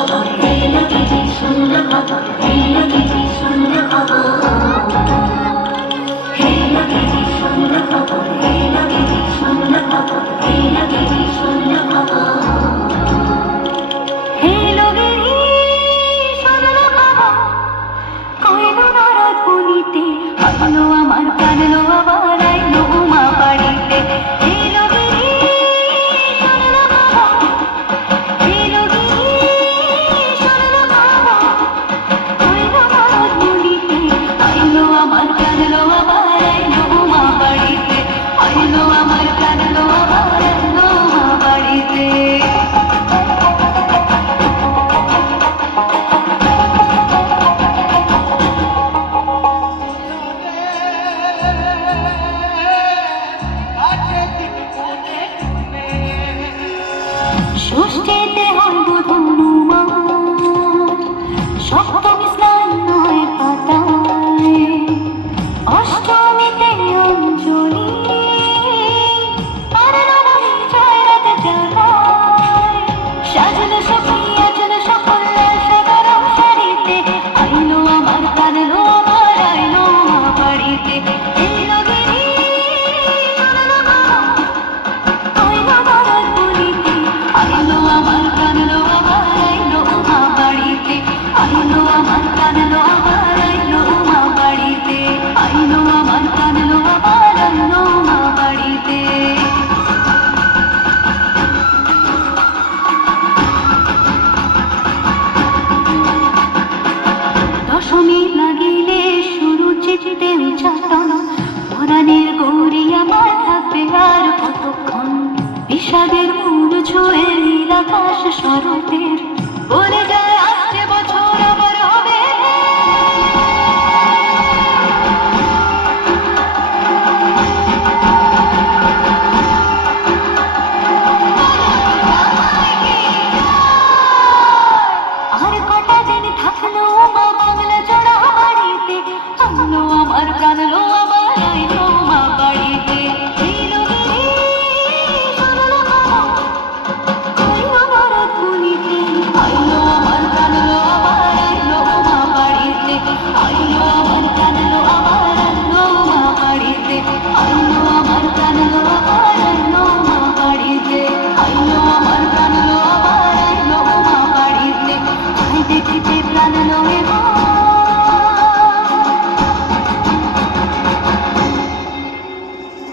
খবর, এলো দিদি শুনল খবর, এলো দিদি শুনল খবর, এলো দিদি শুনল খবর, এলো দিদি শুনল খবর, এলো দিদি শুনল খবর, এলো দিদি শুনল খবর, কইলো নারদ বলিতে, আইলো আমার প্রাণলো আবার আইলো মা বাড়িতে, এলো দিদি শুনল খবর, এলো দিদি শুনল খবর, কইলো নারদ বলিতে, আইলো আমার প্রাণলো আবার আইলো মা বাড়িতে, আইলো আমার প্রাণলো আবার আইলো মা বাড়িতে। ষষ্ঠীতে হয় বুধনুমা, সপ্তমী স্নান নয় পাতায়, অষ্টমীতে অঞ্জলি, আর নবমী জয় রাত জাগায়, সাজল সখী আজল সকল সদরম সারিতে, আইলো আমার কানলো আমার আইলো মা বাড়িতে, এলো গিরি শুনল খবর, কইলো নারদ বলিতে, আইলো আমার কানলো আবার আইলো মা বাড়িতে, আইলো আমার কানলো আবার আইলো মা বাড়িতে, আইলো আমার কানলো আবার আইলো মা বাড়িতে। দশমী লাগিলে শুরু চিত্তে উচ্চাটন, পরাণের গৌরী আমার থাকবে আর কতক্ষণ, বিষাদের মূল ছুঁয়ে নীল আকাশ শরতের বলে